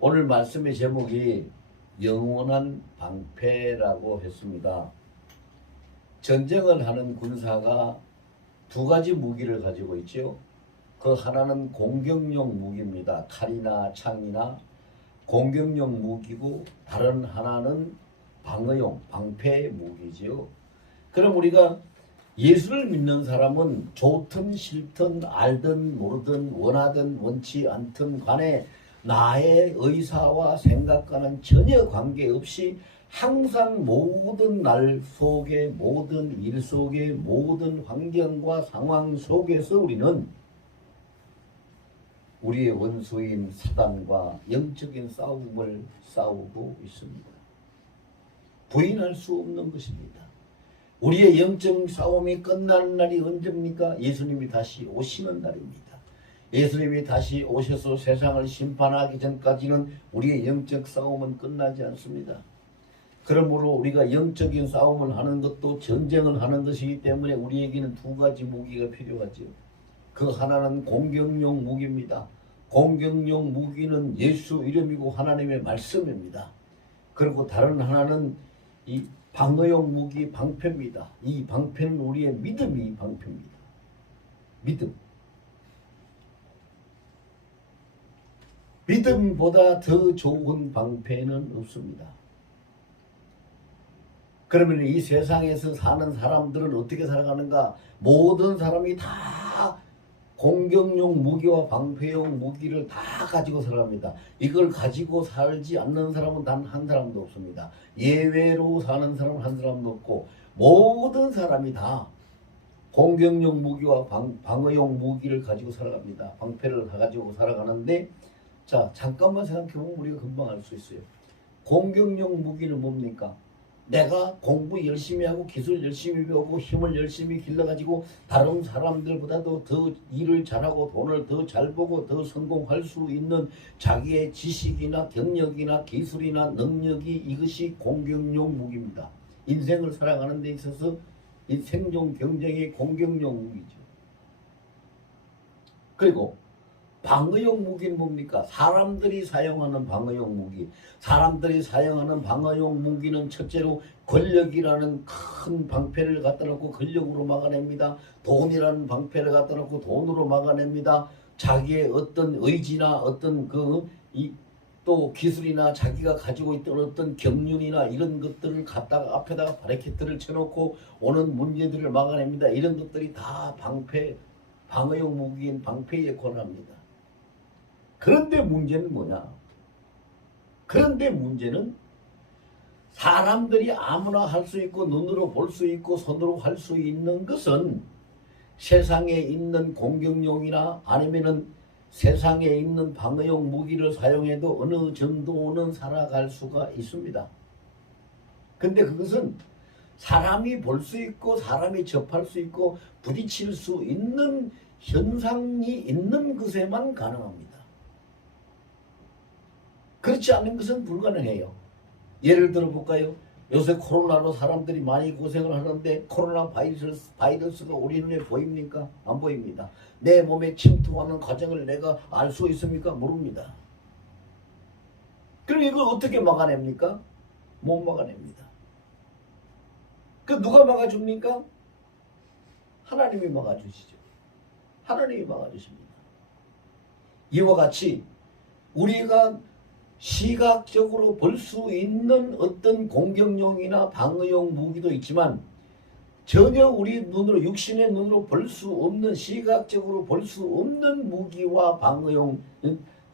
오늘 말씀의 제목이 영원한 방패라고 했습니다. 전쟁을 하는 군사가 두 가지 무기를 가지고 있죠. 그 하나는 공격용 무기입니다. 칼이나 창이나 공격용 무기고, 다른 하나는 방어용 방패 무기지요. 그럼 우리가 예수를 믿는 사람은 좋든 싫든 알든 모르든 원하든 원치 않든 간에 나의 의사와 생각과는 전혀 관계없이 항상 모든 날 속에, 모든 일 속에, 모든 환경과 상황 속에서 우리는 우리의 원수인 사단과 영적인 싸움을 싸우고 있습니다. 부인할 수 없는 것입니다. 우리의 영적 싸움이 끝나는 날이 언제입니까? 예수님이 다시 오시는 날입니다. 예수님이 다시 오셔서 세상을 심판하기 전까지는 우리의 영적 싸움은 끝나지 않습니다. 그러므로 우리가 영적인 싸움을 하는 것도 전쟁을 하는 것이기 때문에 우리에게는 두 가지 무기가 필요하죠. 그 하나는 공격용 무기입니다. 공격용 무기는 예수 이름이고 하나님의 말씀입니다. 그리고 다른 하나는 이 방어용 무기 방패입니다. 이 방패는 우리의 믿음이 방패입니다. 믿음. 믿음보다 더 좋은 방패는 없습니다. 그러면 이 세상에서 사는 사람들은 어떻게 살아가는가? 모든 사람이 다 공격용 무기와 방패용 무기를 다 가지고 살아갑니다. 이걸 가지고 살지 않는 사람은 단 한 사람도 없습니다. 예외로 사는 사람은 한 사람도 없고, 모든 사람이 다 공격용 무기와 방어용 무기를 가지고 살아갑니다. 방패를 가지고 살아가는데, 자, 잠깐만 생각해보면 우리가 금방 알 수 있어요. 공격용 무기는 뭡니까? 내가 공부 열심히 하고 기술 열심히 배우고 힘을 열심히 길러가지고 다른 사람들보다도 더 일을 잘하고 돈을 더 잘 벌고 더 성공할 수 있는 자기의 지식이나 경력이나 기술이나 능력이, 이것이 공격용 무기입니다. 인생을 살아가는 데 있어서 이 생존 경쟁의 공격용 무기죠. 그리고 방어용 무기는 뭡니까? 사람들이 사용하는 방어용 무기. 사람들이 사용하는 방어용 무기는 첫째로 권력이라는 큰 방패를 갖다 놓고 권력으로 막아냅니다. 돈이라는 방패를 갖다 놓고 돈으로 막아냅니다. 자기의 어떤 의지나 어떤 또 기술이나 자기가 가지고 있던 어떤 경륜이나 이런 것들을 갖다가 앞에다가 바리케이트를 쳐놓고 오는 문제들을 막아냅니다. 이런 것들이 다 방어용 무기인 방패의 역할을 합니다. 그런데 문제는 뭐냐? 그런데 문제는 사람들이 아무나 할 수 있고 눈으로 볼 수 있고 손으로 할 수 있는 것은 세상에 있는 공격용이나 아니면은 세상에 있는 방어용 무기를 사용해도 어느 정도는 살아갈 수가 있습니다. 근데 그것은 사람이 볼 수 있고 사람이 접할 수 있고 부딪힐 수 있는 현상이 있는 것에만 가능합니다. 그렇지 않은 것은 불가능해요. 예를 들어 볼까요? 요새 코로나로 사람들이 많이 고생을 하는데 코로나 바이러스가 우리 눈에 보입니까? 안 보입니다. 내 몸에 침투하는 과정을 내가 알 수 있습니까? 모릅니다. 그럼 이걸 어떻게 막아냅니까? 못 막아냅니다. 그 누가 막아줍니까? 하나님이 막아주시죠. 하나님이 막아주십니다. 이와 같이 우리가 시각적으로 볼 수 있는 어떤 공격용이나 방어용 무기도 있지만 전혀 우리 눈으로, 육신의 눈으로 볼 수 없는, 시각적으로 볼 수 없는 무기와 방어용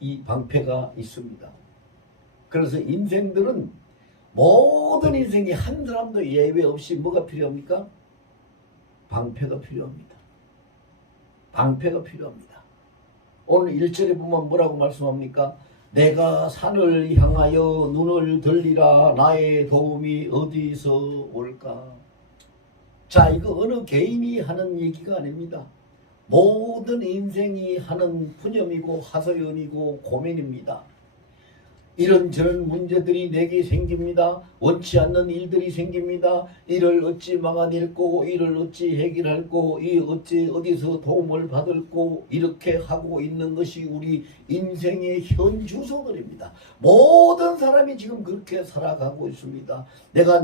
이 방패가 있습니다. 그래서 인생들은, 모든 인생이 한 사람도 예외 없이 뭐가 필요합니까? 방패가 필요합니다. 방패가 필요합니다. 오늘 1절에 보면 뭐라고 말씀합니까? 내가 산을 향하여 눈을 들리라. 나의 도움이 어디서 올까? 자, 이거 어느 개인이 하는 얘기가 아닙니다. 모든 인생이 하는 푸념이고 하소연이고 고민입니다. 이런저런 문제들이 내게 생깁니다. 원치 않는 일들이 생깁니다. 이를 어찌 막아낼 거고 이를 어찌 해결할 거고 이 어찌 어디서 도움을 받을 거고 이렇게 하고 있는 것이 우리 인생의 현 주소들입니다. 모든 사람이 지금 그렇게 살아가고 있습니다. 내가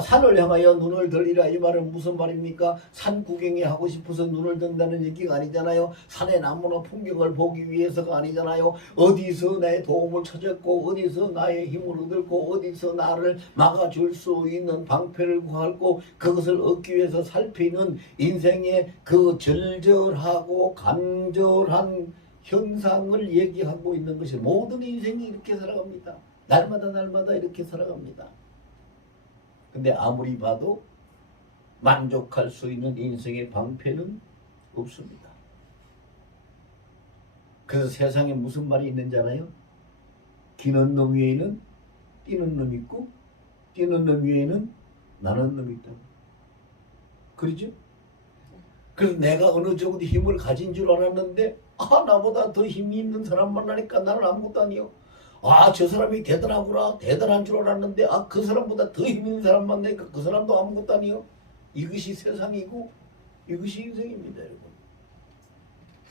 산을 향하여 눈을 들리라 이 말은 무슨 말입니까? 산 구경이 하고 싶어서 눈을 든다는 얘기가 아니잖아요. 산의 나무나 풍경을 보기 위해서가 아니잖아요. 어디서 내 도움을 찾았고 어디서 나의 힘을 얻을고 어디서 나를 막아줄 수 있는 방패를 구할고 그것을 얻기 위해서 살피는 인생의 그 절절하고 간절한 현상을 얘기하고 있는 것이 모든 인생이 이렇게 살아갑니다. 날마다 이렇게 살아갑니다. 근데 아무리 봐도 만족할 수 있는 인생의 방패는 없습니다. 그래서 세상에 무슨 말이 있는지 알아요? 기는 놈 위에는 뛰는 놈이 있고 뛰는 놈 위에는 나는 놈이 있다. 그러죠? 그래서 내가 어느 정도 힘을 가진 줄 알았는데 나보다 더 힘이 있는 사람 만나니까 나는 아무것도 아니요. 저 사람이 대단하구나 대단한 줄 알았는데 그 사람보다 더 힘 있는 사람 만나니까 그 사람도 아무것도 아니요. 이것이 세상이고 이것이 인생입니다, 여러분.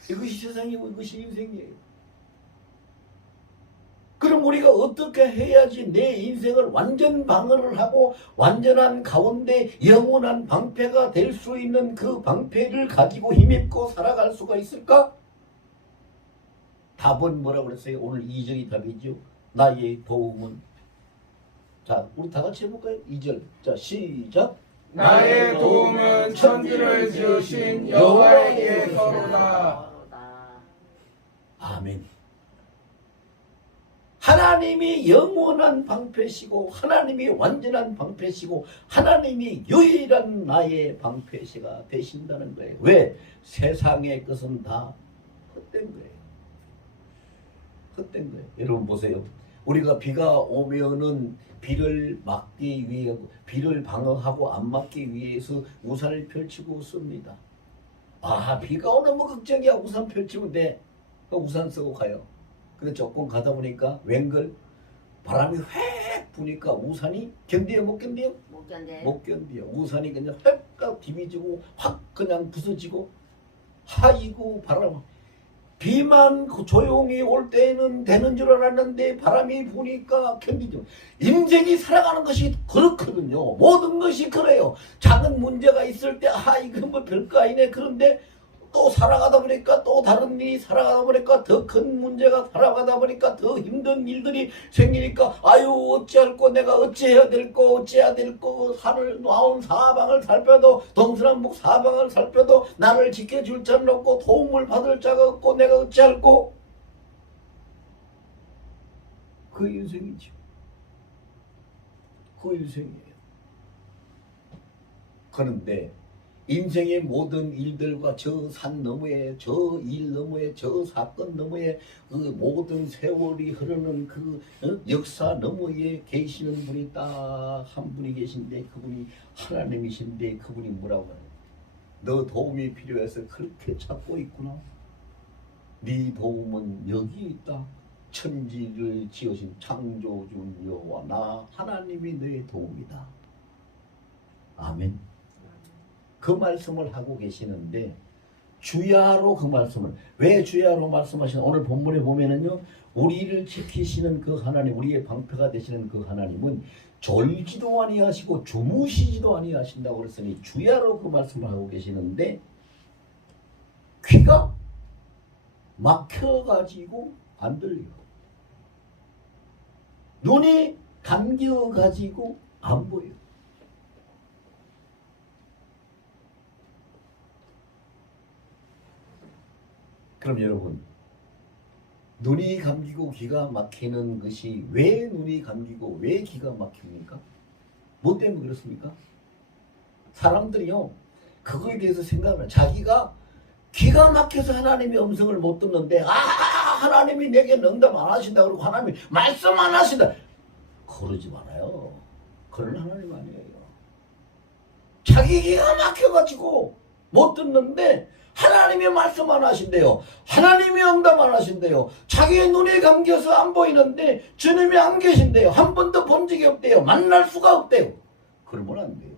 이것이 세상이고 이것이 인생이에요. 그럼 우리가 어떻게 해야지 내 인생을 완전 방어를 하고 완전한 가운데 영원한 방패가 될 수 있는 그 방패를 가지고 힘입고 살아갈 수가 있을까? 답은 뭐라고 그랬어요? 오늘 2절이 답이죠. 나의 도움은. 자, 우리 다 같이 해볼까요? 2절. 자, 시작. 나의 도움은 천지를 지으신 여호와에게서로다. 아멘. 하나님이 영원한 방패시고 하나님이 완전한 방패시고 하나님이 유일한 나의 방패시가 되신다는 거예요. 왜? 세상의 것은 다 헛된 거예요. 헛된 거예요. 여러분 보세요. 우리가 비가 오면은 비를 막기 위해 비를 방어하고 안 맞기 위해서 우산을 펼치고 씁니다. 비가 오면 뭐 걱정이야. 우산 펼치면 돼. 우산 쓰고 가요. 근데 조금 가다 보니까 웬걸 바람이 휙 부니까 우산이 견뎌요? 못 견뎌요? 못 견뎌요. 못 견뎌요. 우산이 그냥 휙 디비지고 확 그냥 부서지고 하이고 바람. 비만 조용히 올 때는 되는 줄 알았는데 바람이 부니까 견디죠. 인생이 살아가는 것이 그렇거든요. 모든 것이 그래요. 작은 문제가 있을 때 이건 뭐 별거 아니네. 그런데 또 살아가다 보니까 또 다른 일이 살아가다 보니까 더 큰 문제가 살아가다 보니까 더 힘든 일들이 생기니까 어찌할 거 내가 어찌해야 될 거 어찌해야 될 거 하늘 나온 사방을 살펴도 동서남북 사방을 살펴도 나를 지켜줄 자는 없고 도움을 받을 자가 없고 내가 어찌할 거. 그 인생이죠. 그 인생이에요. 그런데 인생의 모든 일들과 저 산 너머에 저 일 너머에 저 사건 너머에 그 모든 세월이 흐르는 그 역사 너머에 계시는 분이 딱 한 분이 계신데 그분이 하나님이신데 그분이 뭐라고 하나요? 너 도움이 필요해서 그렇게 찾고 있구나. 네 도움은 여기 있다. 천지를 지으신 창조주 여호와 나 하나님이 너의 도움이다. 아멘. 그 말씀을 하고 계시는데 주야로 그 말씀을 왜 주야로 말씀하시나 오늘 본문에 보면은요 우리를 지키시는 그 하나님 우리의 방패가 되시는 그 하나님은 졸지도 아니하시고 주무시지도 아니하신다고 그랬으니 주야로 그 말씀을 하고 계시는데 귀가 막혀가지고 안 들려요. 눈이 감겨가지고 안 보여요. 그럼 여러분 눈이 감기고 귀가 막히는 것이 왜 눈이 감기고 왜 귀가 막힙니까? 뭐 때문에 그렇습니까? 사람들이요 그거에 대해서 생각을 자기가 귀가 막혀서 하나님의 음성을 못 듣는데 하나님이 내게 응답 안 하신다 그러고 하나님이 말씀 안 하신다 그러지 말아요. 그런 하나님 아니에요. 자기 귀가 막혀가지고 못 듣는데 하나님이 말씀 안 하신대요. 하나님이 응답 안 하신대요. 자기의 눈이 감겨서 안 보이는데 주님이 안 계신대요. 한 번도 본 적이 없대요. 만날 수가 없대요. 그러면 안 돼요.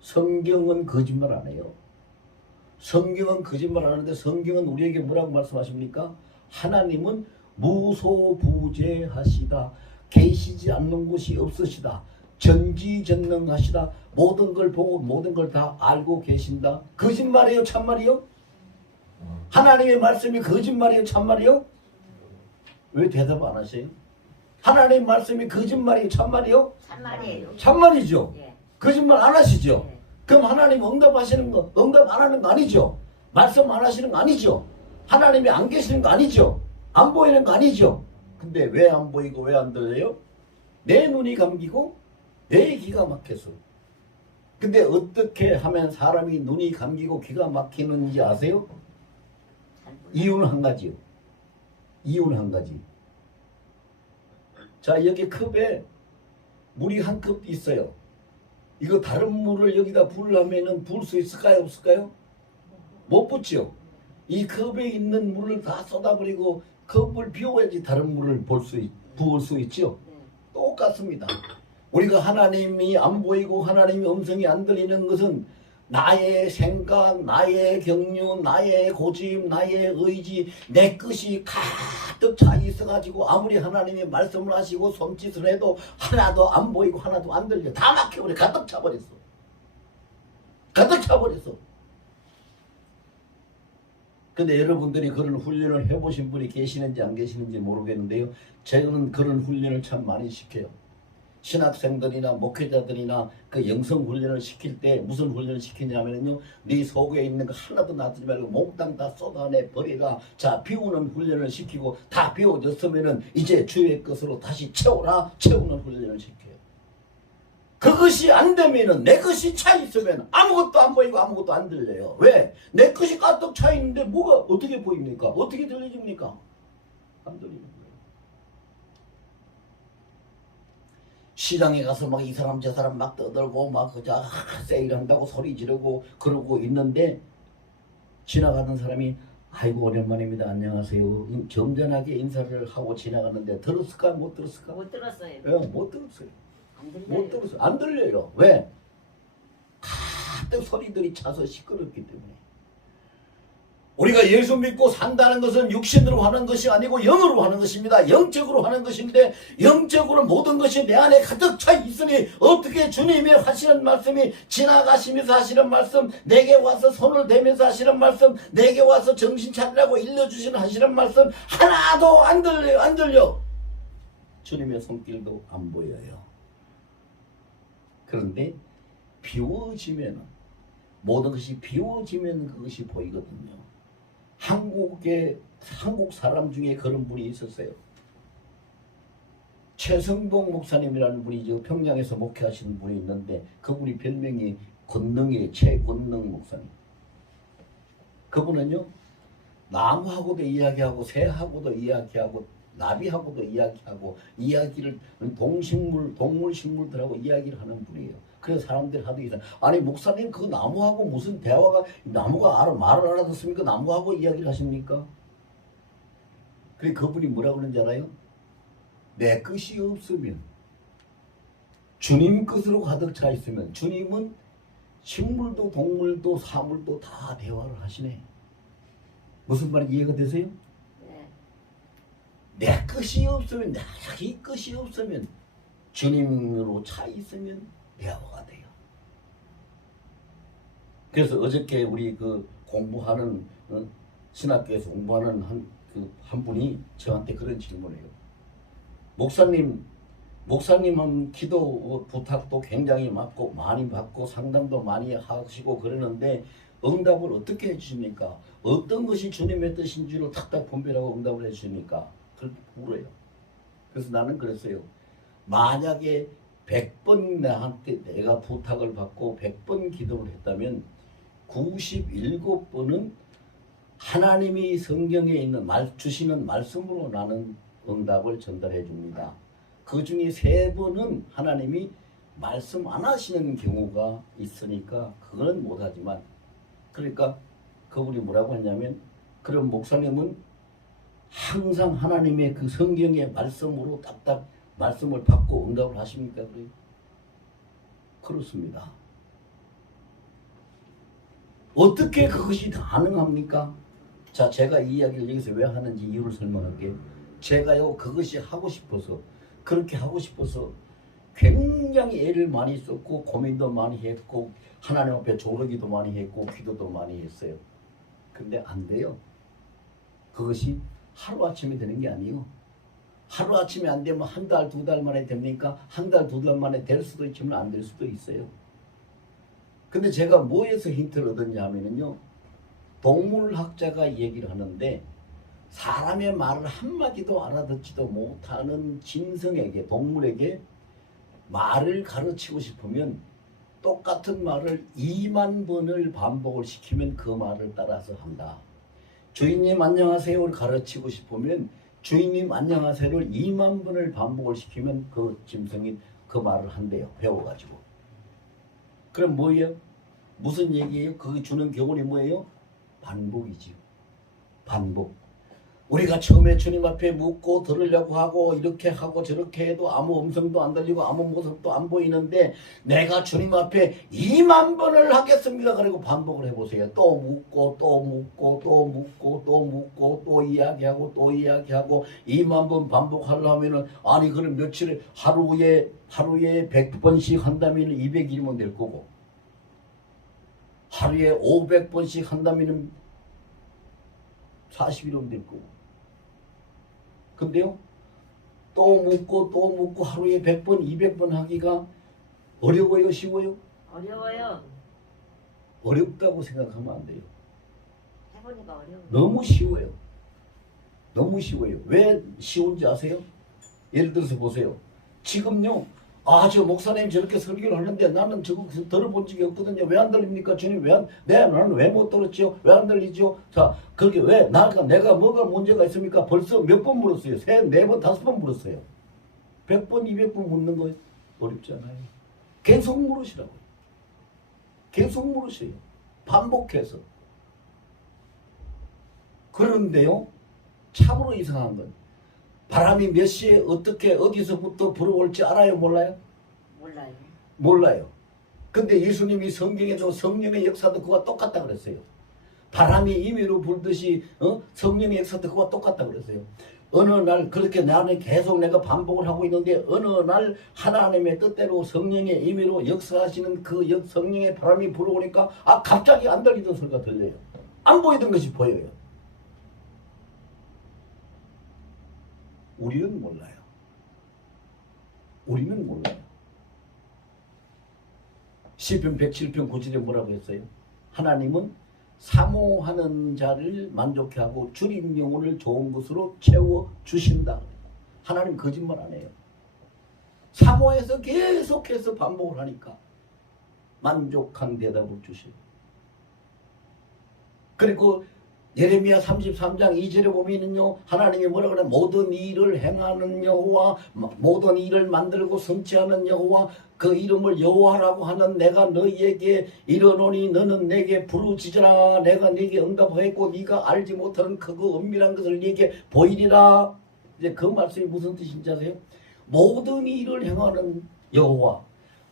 성경은 거짓말 안 해요. 성경은 거짓말 안 하는데 성경은 우리에게 뭐라고 말씀하십니까? 하나님은 무소부재하시다. 계시지 않는 곳이 없으시다. 전지전능하시다. 모든 걸 보고 모든 걸 다 알고 계신다. 거짓말이에요? 참말이요? 하나님의 말씀이 거짓말이에요? 참말이요? 왜 대답 안 하세요? 하나님의 말씀이 거짓말이에요? 참말이요? 참말이에요. 참말이죠. 예. 거짓말 안 하시죠? 예. 그럼 하나님 응답하시는 거, 응답 안 하는 거 아니죠? 말씀 안 하시는 거 아니죠? 하나님이 안 계시는 거 아니죠? 안 보이는 거 아니죠? 근데 왜 안 보이고 왜 안 들려요? 내 눈이 감기고 내 귀가 막혀서. 근데 어떻게 하면 사람이 눈이 감기고 귀가 막히는지 아세요? 이유는 한 가지요. 이유는 한 가지. 자, 여기 컵에 물이 한 컵 있어요. 이거 다른 물을 여기다 부으려면은 부을 수 있을까요? 없을까요? 못 붓죠. 이 컵에 있는 물을 다 쏟아버리고 컵을 비워야지 다른 물을 부을 수 있죠. 똑같습니다. 우리가 하나님이 안 보이고 하나님의 음성이 안 들리는 것은 나의 생각, 나의 경륜, 나의 고집, 나의 의지, 내 것이 가득 차 있어가지고 아무리 하나님이 말씀을 하시고 손짓을 해도 하나도 안 보이고 하나도 안 들려. 다 막혀버려. 가득 차버렸어. 가득 차버렸어. 근데 여러분들이 그런 훈련을 해보신 분이 계시는지 안 계시는지 모르겠는데요. 저는 그런 훈련을 참 많이 시켜요. 신학생들이나 목회자들이나 그 영성 훈련을 시킬 때 무슨 훈련을 시키냐면요, 네 속에 있는 거 하나도 놔두지 말고 몽땅 다 쏟아내 버리라. 자, 비우는 훈련을 시키고 다 비워졌으면은 이제 주의 것으로 다시 채우라. 채우는 훈련을 시켜요. 그것이 안 되면은 내 것이 차 있으면 아무것도 안 보이고 아무것도 안 들려요. 왜? 내 것이 가득 차 있는데 뭐가 어떻게 보입니까? 어떻게 들려집니까? 안 들리는 거예요. 시장에 가서 막 이 사람 저 사람 막 떠들고 막 그저 세일한다고 소리 지르고 그러고 있는데 지나가는 사람이 아이고 오랜만입니다. 안녕하세요. 점잖하게 인사를 하고 지나갔는데 들었을까? 못 들었을까? 못 들었어요. 예, 못 들었어요. 안 못 들려요. 들었어요. 안 들려요. 왜? 가득 소리들이 차서 시끄럽기 때문에. 우리가 예수 믿고 산다는 것은 육신으로 하는 것이 아니고 영으로 하는 것입니다. 영적으로 하는 것인데 영적으로 모든 것이 내 안에 가득 차 있으니 어떻게 주님이 하시는 말씀이 지나가시면서 하시는 말씀, 내게 와서 손을 대면서 하시는 말씀, 내게 와서 정신 차리라고 일러주시는 하시는 말씀 하나도 안 들려요. 안 들려. 주님의 손길도 안 보여요. 그런데 비워지면 모든 것이 비워지면 그것이 보이거든요. 한국 사람 중에 그런 분이 있었어요. 최성봉 목사님이라는 분이 평양에서 목회하시는 분이 있는데 그분이 별명이 권능이에요. 최권능 목사님. 그분은요, 나무하고도 이야기하고 새하고도 이야기하고 나비하고도 이야기하고 이야기를 동물 식물들하고 이야기를 하는 분이에요. 그래서 사람들이 하도 이상 아니 목사님 그 나무하고 무슨 대화가 나무가 말을 알아듣습니까? 나무하고 이야기를 하십니까? 그래 그분이 뭐라 그러는지 알아요? 내 것이 없으면 주님 것으로 가득 차 있으면 주님은 식물도 동물도 사물도 다 대화를 하시네. 무슨 말인지 이해가 되세요? 내 것이 없으면 자기 것이 없으면 주님으로 차 있으면 대화가 돼요. 그래서 어저께 우리 그 공부하는 신학교에서 공부하는 한 분이 저한테 그런 질문을 해요. 목사님은 기도 부탁도 굉장히 많이 받고 상담도 많이 하시고 그러는데 응답을 어떻게 해주십니까? 어떤 것이 주님의 뜻인지를 탁탁 분별하고 응답을 해주십니까? 그렇게 물어요. 그래서 나는 그랬어요. 만약에 100번 나한테 내가 부탁을 받고 100번 기도를 했다면 97번은 하나님이 성경에 있는 주시는 말씀으로 나는 응답을 전달해 줍니다. 그 중에 3번은 하나님이 말씀 안 하시는 경우가 있으니까 그건 못하지만 그러니까 그분이 뭐라고 했냐면, 그럼 목사님은 항상 하나님의 그 성경의 말씀으로 딱딱 말씀을 받고 응답을 하십니까? 그래요. 그렇습니다. 어떻게 그것이 가능합니까? 자, 제가 이 이야기를 여기서 왜 하는지 이유를 설명할게요. 제가요, 그것이 하고 싶어서, 그렇게 하고 싶어서 굉장히 애를 많이 썼고 고민도 많이 했고 하나님 앞에 조르기도 많이 했고 기도도 많이 했어요. 근데 안 돼요. 그것이 하루아침에 되는 게 아니에요. 하루아침에 안 되면 한 달, 두 달 만에 됩니까? 한 달, 두 달 만에 될 수도 있지만 안 될 수도 있어요. 근데 제가 뭐에서 힌트를 얻었냐 하면요, 동물학자가 얘기를 하는데, 사람의 말을 한마디도 알아듣지도 못하는 짐승에게, 동물에게 말을 가르치고 싶으면 똑같은 말을 2만 번을 반복을 시키면 그 말을 따라서 한다. 주인님 안녕하세요를 가르치고 싶으면 주인님 안녕하세요를 2만 번을 반복을 시키면 그 짐승이 그 말을 한대요. 배워가지고. 그럼 뭐예요? 무슨 얘기예요? 그게 주는 교훈이 뭐예요? 반복이지요. 반복. 우리가 처음에 주님 앞에 묻고 들으려고 하고 이렇게 하고 저렇게 해도 아무 음성도 안 들리고 아무 모습도 안 보이는데, 내가 주님 앞에 2만 번을 하겠습니다. 그리고 반복을 해보세요. 또 묻고 또 묻고 또 묻고 또 묻고 또 이야기하고 또 이야기하고 2만 번 반복하려면은, 아니 그럼 며칠 하루에 100번씩 한다면 200일이면 될 거고, 하루에 500번씩 한다면 40일이면 될 거고. 근데요, 또 묻고 또 묻고 하루에 100번, 200번 하기가 어려워요? 쉬워요? 어려워요. 어렵다고 생각하면 안 돼요. 해보니까 어려워요. 너무 쉬워요. 너무 쉬워요. 왜 쉬운지 아세요? 예를 들어서 보세요. 지금요, 저 목사님 저렇게 설교를 하는데 나는 저거 들어본 적이 없거든요. 왜 안 들립니까? 주님 나는 왜 못 들었지요? 왜 안 들리지요? 자, 그렇게 왜 내가 뭐가 문제가 있습니까? 벌써 몇 번 물었어요. 3, 4번, 5번 물었어요. 100번, 200번 묻는 거 어렵지 않아요. 계속 물으시라고요. 계속 물으세요. 반복해서. 그런데요, 참으로 이상한 건, 바람이 몇 시에 어떻게 어디서부터 불어올지 알아요? 몰라요? 몰라요. 몰라요. 근데 예수님이 성경에도 성령의 역사도 그와 똑같다 그랬어요. 바람이 임의로 불듯이 성령의 역사도 그와 똑같다 그랬어요. 어느 날 그렇게 나는 계속 내가 반복을 하고 있는데, 어느 날 하나님의 뜻대로 성령의 임의로 역사하시는 그 성령의 바람이 불어오니까 갑자기 안 들리던 소리가 들려요. 안 보이던 것이 보여요. 우리는 몰라요. 우리는 몰라요. 시편 107편 9절에 뭐라고 했어요? 하나님은 사모하는 자를 만족해 하고 줄인 영혼을 좋은 것으로 채워주신다. 하나님 거짓말 안 해요. 사모해서 계속해서 반복을 하니까 만족한 대답을 주셔요. 그리고 예레미야 33장 2절에 보면은요, 하나님이 뭐라 그래? 모든 일을 행하는 여호와, 모든 일을 만들고 성취하는 여호와, 그 이름을 여호와라고 하는 내가 너희에게 이르노니 너는 내게 부르짖으라. 내가 네게 응답하였고 네가 알지 못하는 크고 은밀한 것을 네게 보이리라. 이제 그 말씀이 무슨 뜻인지 아세요? 모든 일을 행하는 여호와,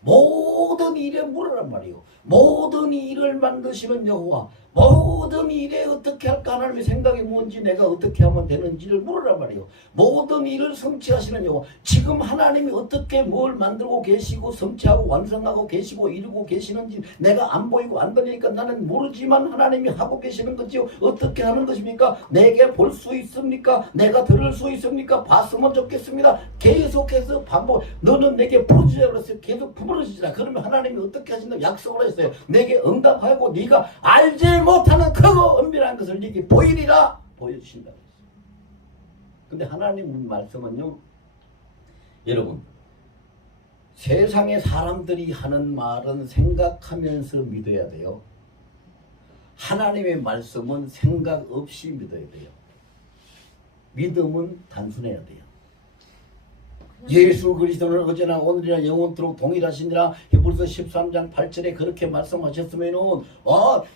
모든 일에 물으란 말이요. 모든 일을 만드시는 여호와, 모든 일에 어떻게 할까 하나님의 생각이 뭔지, 내가 어떻게 하면 되는지를 물으란 말이요. 모든 일을 성취하시는 여호와. 지금 하나님이 어떻게 뭘 만들고 계시고 성취하고 완성하고 계시고 이루고 계시는지 내가 안 보이고 안 들리니까 나는 모르지만 하나님이 하고 계시는 거지요. 어떻게 하는 것입니까? 내게 볼 수 있습니까? 내가 들을 수 있습니까? 봤으면 좋겠습니다. 계속해서 반복. 너는 내게 부르짖으라 그랬어요. 계속 부르짖으라. 그러면 하나님이 어떻게 하신다고 약속을 했어요. 내게 응답하고 네가 알지 못하는 크고 은밀한 것을 네게 보이리라. 보여주신다고 했어요. 근데 하나님 말씀은요, 여러분, 세상의 사람들이 하는 말은 생각하면서 믿어야 돼요. 하나님의 말씀은 생각 없이 믿어야 돼요. 믿음은 단순해야 돼요. 예수 그리스도는 어제나 오늘이나 영원토록 동일하시니라. 히브리서 13장 8절에 그렇게 말씀하셨으면은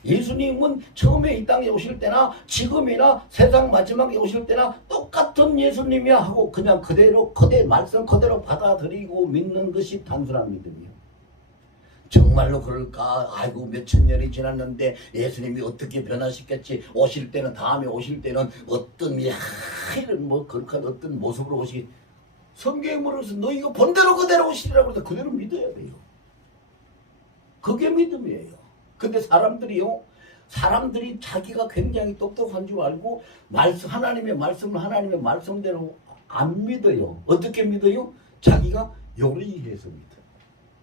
예수님은 처음에 이 땅에 오실 때나 지금이나 세상 마지막에 오실 때나 똑같은 예수님이야 하고 그냥 그대로 말씀 그대로 받아들이고 믿는 것이 단순한 믿음이에요. 정말로 그럴까? 아이고 몇천 년이 지났는데 예수님이 어떻게 변하셨겠지? 오실 때는 다음에 오실 때는 어떤 이런 거룩한 어떤 모습으로 오시. 성경에 뭐라서 너 이거 본대로 그대로 오시리라고 해서 그대로 믿어야 돼요. 그게 믿음이에요. 근데 사람들이 자기가 굉장히 똑똑한 줄 알고 하나님의 말씀대로 안 믿어요. 어떻게 믿어요? 자기가 요리해서 믿어요.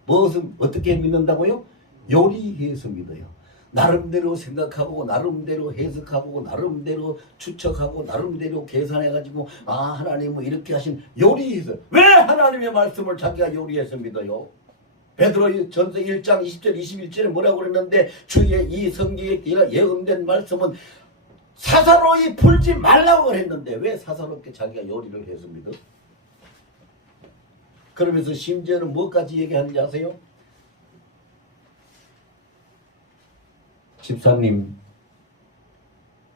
무엇은 어떻게 믿는다고요? 요리해서 믿어요. 나름대로 생각하고 나름대로 해석하고 나름대로 추측하고 나름대로 계산해가지고 하나님은 이렇게 하신 요리해서. 왜 하나님의 말씀을 자기가 요리해서 믿어요? 베드로 전서 1장 20절 21절에 뭐라고 그랬는데 주의 이 성경에 예언된 말씀은 사사로이 풀지 말라고 했는데 왜 사사롭게 자기가 요리를 해서 믿어? 그러면서 심지어는 뭐까지 얘기하는지 아세요? 집사님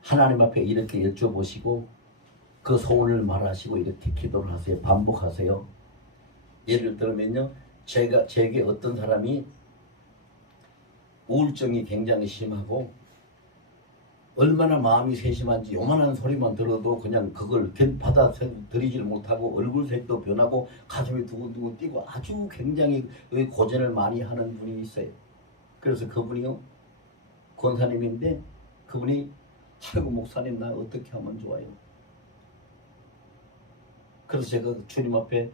하나님 앞에 이렇게 여쭤보시고 그 소원을 말하시고 이렇게 기도를 하세요. 반복하세요. 예를 들면요, 제게 어떤 사람이 우울증이 굉장히 심하고 얼마나 마음이 세심한지 요만한 소리만 들어도 그냥 그걸 받아들이질 못하고 얼굴색도 변하고 가슴이 두근두근 뛰고 아주 굉장히 고전을 많이 하는 분이 있어요. 그래서 그분이요, 권사님인데 그분이 아이고 목사님 나 어떻게 하면 좋아요? 그래서 제가 주님 앞에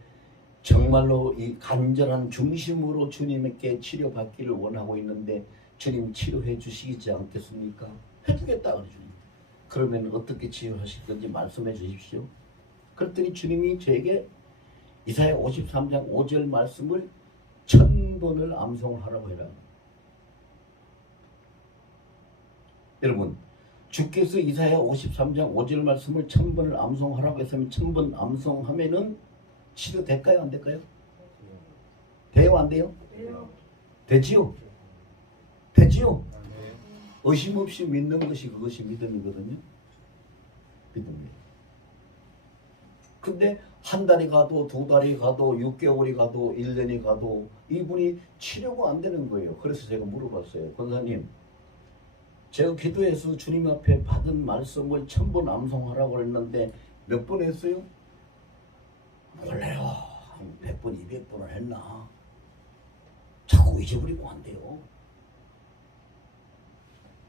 정말로 이 간절한 중심으로 주님께 치료받기를 원하고 있는데 주님 치료해 주시지 않겠습니까? 해주겠다 그러죠. 그러면 어떻게 치료하실 건지 말씀해 주십시오. 그랬더니 주님이 저에게 이사야 53장 5절 말씀을 1000번을 암송하라고 해라. 여러분, 주께서 이사야 53장 5절 말씀을 1000번을 암송하라고 했으면 1000번 암송하면은 치료 될까요? 안 될까요? 돼요? 안 돼요? 되지요? 되지요? 의심 없이 믿는 것이 그것이 믿음이거든요. 믿음이에요. 근데 한 달이 가도 두 달이 가도 6개월이 가도 1년이 가도 이분이 치료가 안 되는 거예요. 그래서 제가 물어봤어요. 권사님, 제가 기도해서 주님 앞에 받은 말씀을 1000번 암송하라고 했는데 몇 번 했어요? 몰라요. 한 100번, 200번을 했나? 자꾸 잊어버리고 안 돼요.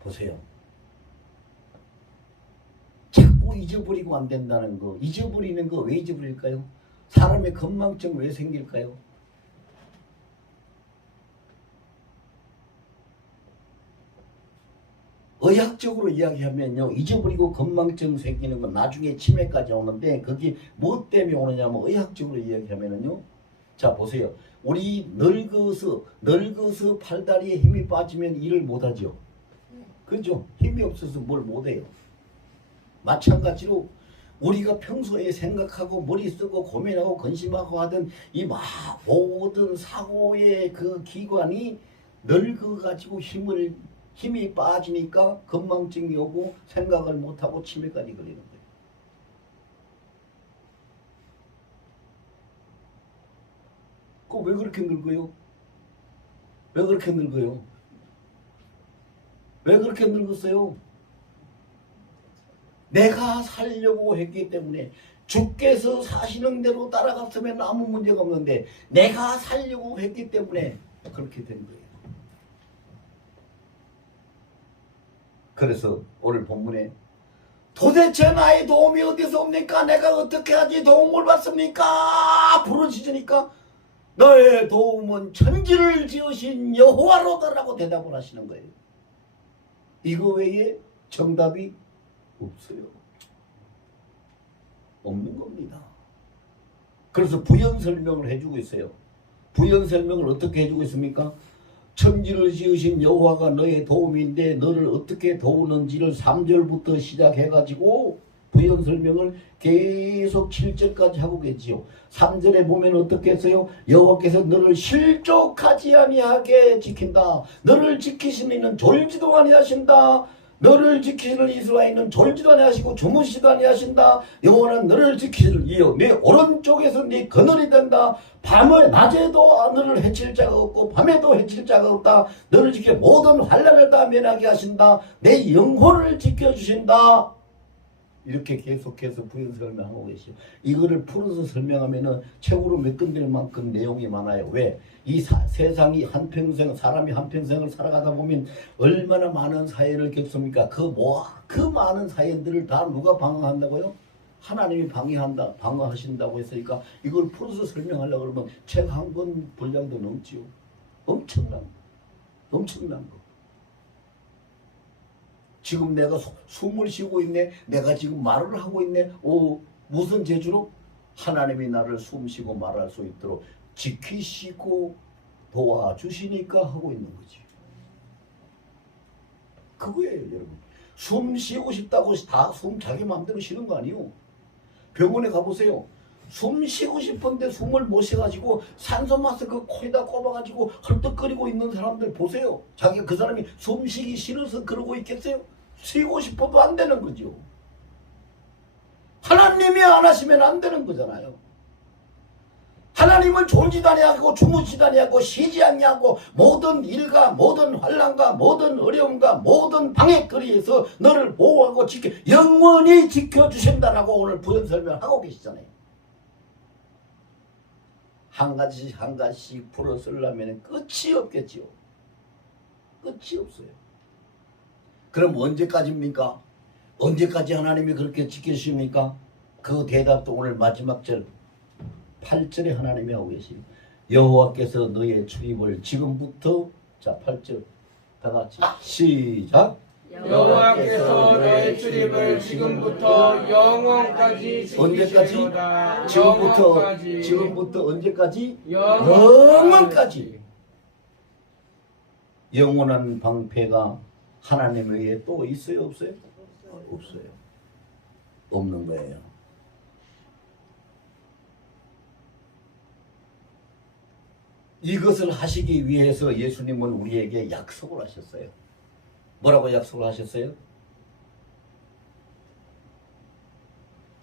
보세요. 자꾸 잊어버리고 안 된다는 거. 잊어버리는 거 왜 잊어버릴까요? 사람의 건망증 왜 생길까요? 의학적으로 이야기하면요, 잊어버리고 건망증 생기는 건 나중에 치매까지 오는데 그게 뭐 때문에 오느냐면 의학적으로 이야기하면요, 자 보세요. 우리 늙어서 팔다리에 힘이 빠지면 일을 못하죠. 그죠? 힘이 없어서 뭘 못해요. 마찬가지로 우리가 평소에 생각하고 머리 쓰고 고민하고 근심하고 하던 이 모든 사고의 그 기관이 늙어가지고 힘이 빠지니까 건망증이 오고 생각을 못하고 치매까지 걸리는 거예요. 왜 그렇게 늙어요? 왜 그렇게 늙어요? 왜 그렇게 늙었어요? 내가 살려고 했기 때문에. 주께서 사시는 대로 따라갔으면 아무 문제가 없는데 내가 살려고 했기 때문에 그렇게 된 거예요. 그래서 오늘 본문에 도대체 나의 도움이 어디서 옵니까? 내가 어떻게 하지 도움을 받습니까? 부르짖으니까 너의 도움은 천지를 지으신 여호와로다라고 대답을 하시는 거예요. 이거 외에 정답이 없어요. 없는 겁니다. 그래서 부연 설명을 해주고 있어요. 부연 설명을 어떻게 해주고 있습니까? 천지를 지으신 여호와가 너의 도움인데 너를 어떻게 도우는지를 3절부터 시작해가지고 부연 설명을 계속 7절까지 하고 계지요. 3절에 보면 어떻게 했어요? 여호와께서 너를 실족하지 아니하게 지킨다. 너를 지키시는 이는 졸지도 아니하신다. 너를 지키는 이스라엘은 졸지도 아니하시고 주무시도 아니하신다. 여호와는 너를 지키시는 이여 내 오른쪽에서 네 그늘이 된다. 밤을 낮에도 너를 해칠 자가 없고 밤에도 해칠 자가 없다. 너를 지켜 모든 환난을 다 면하게 하신다. 내 영혼을 지켜주신다. 이렇게 계속해서 부연 설명하고 계시죠. 이거를 풀어서 설명하면은 책으로 몇 권 될 만큼 내용이 많아요. 왜? 이 세상이 한평생, 사람이 한평생을 살아가다 보면 얼마나 많은 사연을 겪습니까? 그 많은 사연들을 다 누가 방어한다고요? 하나님이 방어하신다고 했으니까 이걸 풀어서 설명하려고 그러면 책 한 권 분량도 넘지요. 엄청난 거. 지금 내가 숨을 쉬고 있네. 내가 지금 말을 하고 있네. 무슨 재주로? 하나님이 나를 숨 쉬고 말할 수 있도록 지키시고 도와주시니까 하고 있는 거지. 그거예요, 여러분. 숨 쉬고 싶다고 다 숨 자기 마음대로 쉬는 거 아니에요. 병원에 가보세요. 숨 쉬고 싶은데 숨을 못 쉬가지고 산소 마스크 코에다 꼽아가지고 헐떡거리고 있는 사람들 보세요. 그 사람이 숨 쉬기 싫어서 그러고 있겠어요? 쉬고 싶어도 안 되는 거죠. 하나님이 안 하시면 안 되는 거잖아요. 하나님을 졸지도 아니하고 주무시도 아니하고 쉬지 아니하고 모든 일과 모든 환난과 모든 어려움과 모든 방해거리에서 너를 보호하고 영원히 지켜주신다라고 오늘 부연 설명하고 계시잖아요. 한 가지씩 풀어 쓰려면 끝이 없겠지요. 끝이 없어요. 그럼 언제까지입니까? 언제까지 하나님이 그렇게 지켜주십니까? 그 대답도 오늘 마지막 절 8절에 하나님이 하고 계시요. 여호와께서 너의 출입을 지금부터, 자 8절 다 같이 시작. 여호와께서 너의 출입을 지금부터 영원까지 지키시리로다. 지금부터 언제까지? 영원까지. 영원한 방패가 하나님 외에 또 있어요, 없어요? 없어요. 없는 거예요. 이것을 하시기 위해서 예수님은 우리에게 약속을 하셨어요. 뭐라고 약속을 하셨어요?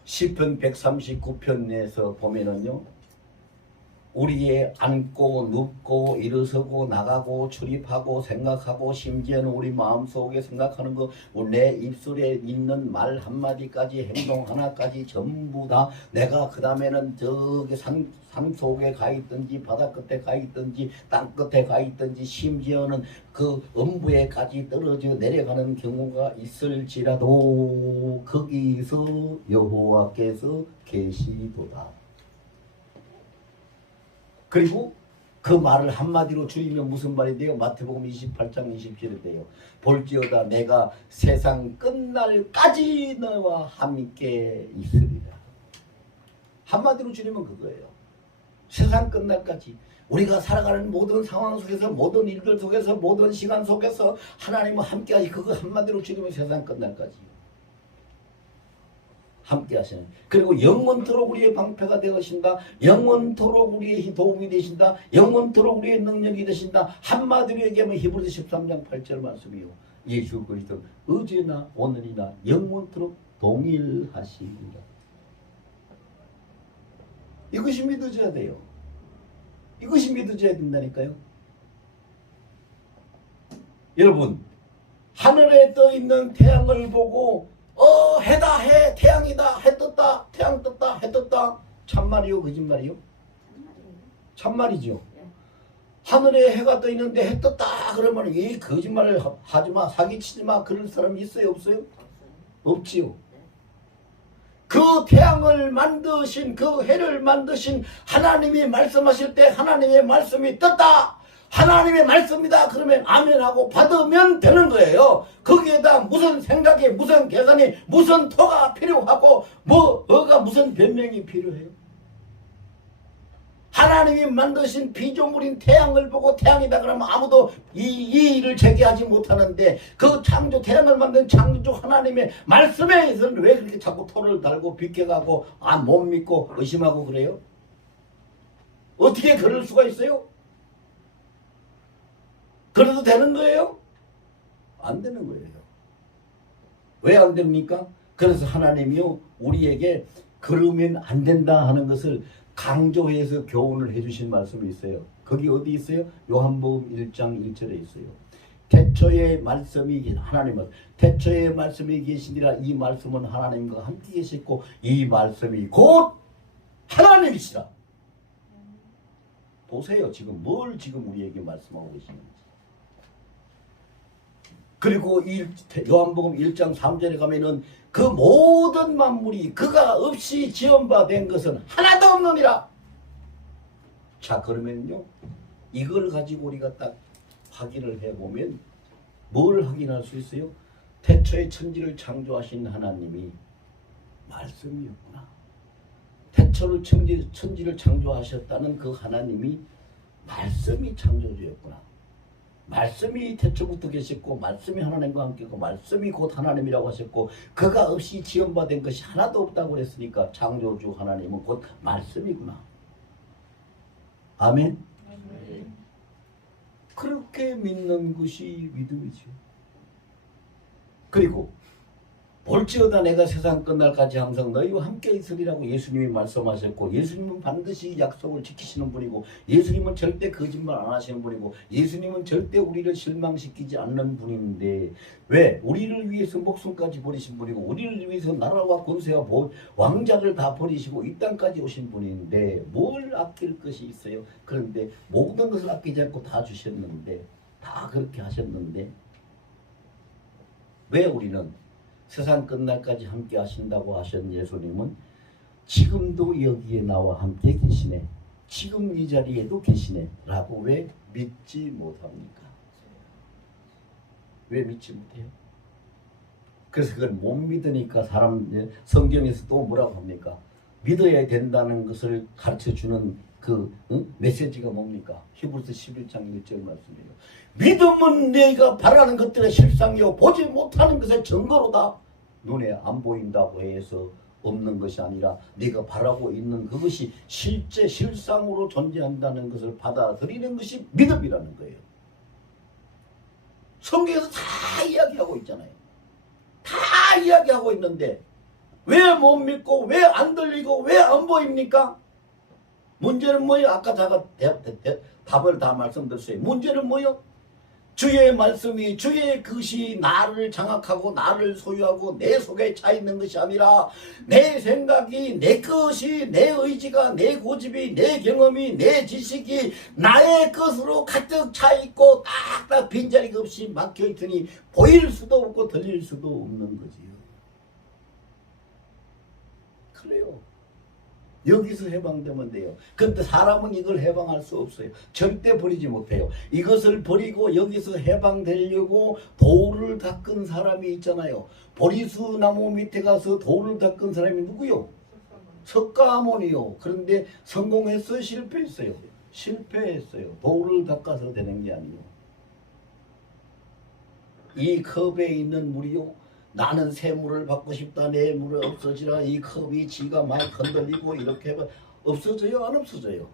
시편 139편에서 보면은요, 우리의 앉고 눕고 일어서고 나가고 출입하고 생각하고 심지어는 우리 마음속에 생각하는 거, 내 입술에 있는 말 한마디까지 행동 하나까지 전부 다 내가 그 다음에는 저기 산 속에 가 있든지 바다 끝에 가 있든지 땅 끝에 가 있든지 심지어는 그 음부에까지 떨어져 내려가는 경우가 있을지라도 거기서 여호와께서 계시도다. 그리고 그 말을 한마디로 줄이면 무슨 말이 돼요? 마태복음 28장 20절에 돼요. 볼지어다 내가 세상 끝날까지 너와 함께 있으리라. 한마디로 줄이면 그거예요. 세상 끝날까지. 우리가 살아가는 모든 상황 속에서, 모든 일들 속에서, 모든 시간 속에서 하나님은 함께하시. 그거 한마디로 줄이면 세상 끝날까지. 함께 하시는. 그리고 영원토록 우리의 방패가 되어신다. 영원토록 우리의 도움이 되신다. 영원토록 우리의 능력이 되신다. 한마디로 얘기하면 히브리서 13장 8절 말씀이요. 예수 그리스도 어제나 오늘이나 영원토록 동일하시리라. 이것이 믿어져야 돼요. 이것이 믿어져야 된다니까요. 여러분, 하늘에 떠 있는 태양을 보고 해다 해, 태양이다, 해 떴다, 태양 떴다, 해 떴다. 참말이요, 거짓말이요? 참말이죠. 하늘에 해가 떠 있는데 해 떴다 그러면 이 거짓말을 하지 마, 사기치지 마. 그런 사람이 있어요, 없어요? 없지요. 그 태양을 만드신, 그 해를 만드신 하나님이 말씀하실 때 하나님의 말씀이 떴다, 하나님의 말씀이다 그러면 아멘하고 받으면 되는 거예요. 거기에다 무슨 생각이, 무슨 계산이, 무슨 토가 필요하고 뭐가 무슨 변명이 필요해요? 하나님이 만드신 피조물인 태양을 보고 태양이다 그러면 아무도 이 일을 제기하지 못하는데 그 창조 태양을 만든 창조 하나님의 말씀에서는 왜 그렇게 자꾸 토를 달고 비껴가고 못 믿고 의심하고 그래요? 어떻게 그럴 수가 있어요? 그래도 되는 거예요? 안 되는 거예요. 왜 안 됩니까? 그래서 하나님이요 우리에게 그러면 안 된다 하는 것을 강조해서 교훈을 해주신 말씀이 있어요. 거기 어디 있어요? 요한복음 1장 1절에 있어요. 태초에 말씀이 하나님은 태초에 말씀이 계시니라. 이 말씀은 하나님과 함께 계셨고 이 말씀이 곧 하나님이시라. 보세요. 지금 뭘 지금 우리에게 말씀하고 계시는지. 그리고 요한복음 1장 3절에 가면은 그 모든 만물이 그가 없이 지원받은 것은 하나도 없느니라. 자 그러면요 이걸 가지고 우리가 딱 확인을 해보면 뭘 확인할 수 있어요? 태초에 천지를 창조하신 하나님이 말씀이었구나. 태초를 천지를 창조하셨다는 그 하나님이 말씀이 창조주였구나. 말씀이 태초부터 계셨고 말씀이 하나님과 함께고 말씀이 곧 하나님이라고 하셨고 그가 없이 지원받은 것이 하나도 없다고 그랬으니까 창조주 하나님은 곧 말씀이구나. 아멘? 그렇게 믿는 것이 믿음이죠. 그리고 볼지어다 내가 세상 끝날까지 항상 너희와 함께 있으리라고 예수님이 말씀하셨고 예수님은 반드시 약속을 지키시는 분이고 예수님은 절대 거짓말 안 하시는 분이고 예수님은 절대 우리를 실망시키지 않는 분인데 왜? 우리를 위해서 목숨까지 버리신 분이고 우리를 위해서 나라와 권세와 왕자를 다 버리시고 이 땅까지 오신 분인데 뭘 아낄 것이 있어요? 그런데 모든 것을 아끼지 않고 다 주셨는데 다 그렇게 하셨는데 왜 우리는 세상 끝날까지 함께 하신다고 하신 예수님은 지금도 여기에 나와 함께 계시네. 지금 이 자리에도 계시네. 라고 왜 믿지 못합니까? 왜 믿지 못해요? 그래서 그걸 못 믿으니까 성경에서 또 뭐라고 합니까? 믿어야 된다는 것을 가르쳐주는 그 메시지가 뭡니까? 히브리서 11장 1절 말씀이에요. 믿음은 내가 바라는 것들의 실상이요 보지 못하는 것의 증거로다. 눈에 안 보인다고 해서 없는 것이 아니라 네가 바라고 있는 그것이 실제 실상으로 존재한다는 것을 받아들이는 것이 믿음이라는 거예요. 성경에서 다 이야기하고 있잖아요. 다 이야기하고 있는데 왜 못 믿고 왜 안 들리고 왜 안 보입니까? 문제는 뭐예요? 아까 제가 답을 다 말씀드렸어요. 문제는 뭐예요? 주의 말씀이 주의 것이 나를 장악하고 나를 소유하고 내 속에 차 있는 것이 아니라 내 생각이 내 것이 내 의지가 내 고집이 내 경험이 내 지식이 나의 것으로 가득 차 있고 딱딱 빈자리가 없이 막혀 있으니 보일 수도 없고 들릴 수도 없는 거지요. 그래요. 여기서 해방되면 돼요. 근데 사람은 이걸 해방할 수 없어요. 절대 버리지 못해요. 이것을 버리고 여기서 해방되려고 돌을 닦은 사람이 있잖아요. 보리수 나무 밑에 가서 돌을 닦은 사람이 누구요? 석가모니요. 그런데 성공했어요? 실패했어요? 실패했어요. 돌을 닦아서 되는 게 아니에요. 이 컵에 있는 물이요. 나는 새 물을 받고 싶다. 내 물을 없어지라. 이 컵이 지가 막 흔들리고 이렇게 없어져요? 안 없어져요?